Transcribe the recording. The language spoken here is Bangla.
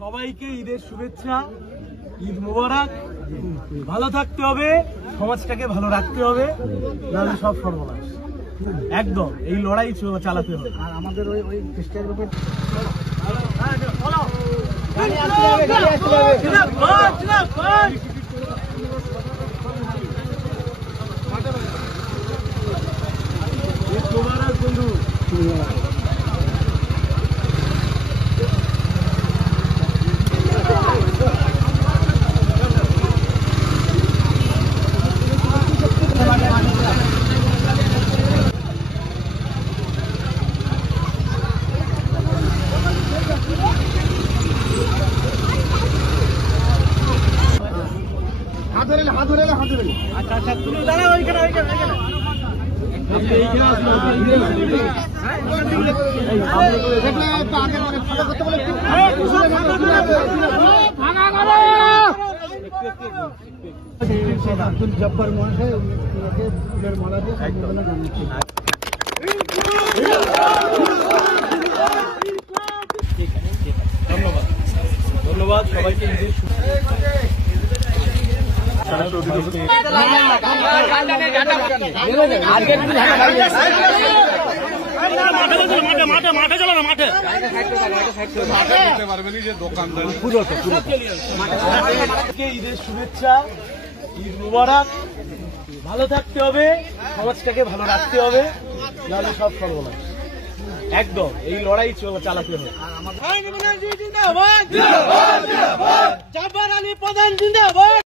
সবাইকে ঈদের শুভেচ্ছা, ঈদ মোবারক। ভালো থাকতে হবে, সমাজটাকে ভালো রাখতে হবে, নাহলে সব সর্বনাশ। একদম এই লড়াই চালাতে হবে। আর আমাদের ওই চেষ্টার ব্যাপার বন্ধু। আচ্ছা আচ্ছা, তুমি দাঁড়াও ওইখানে ওইখানে ওইখানে। আব্দুল জব্বার মহাশয় ফুলের মালা দিয়ে ধন্যবাদ ধন্যবাদ সবাইকে। ঈদের ঈদের শুভেচ্ছা, ঈদ মুবারক। ভালো থাকতে হবে, সমাজটাকে ভালো রাখতে হবে, নাহলে সব সর্বনাশ। একদম এই লড়াই চালাতে হবে। জব্বার আলী প্রধান জিন্দাবাদ।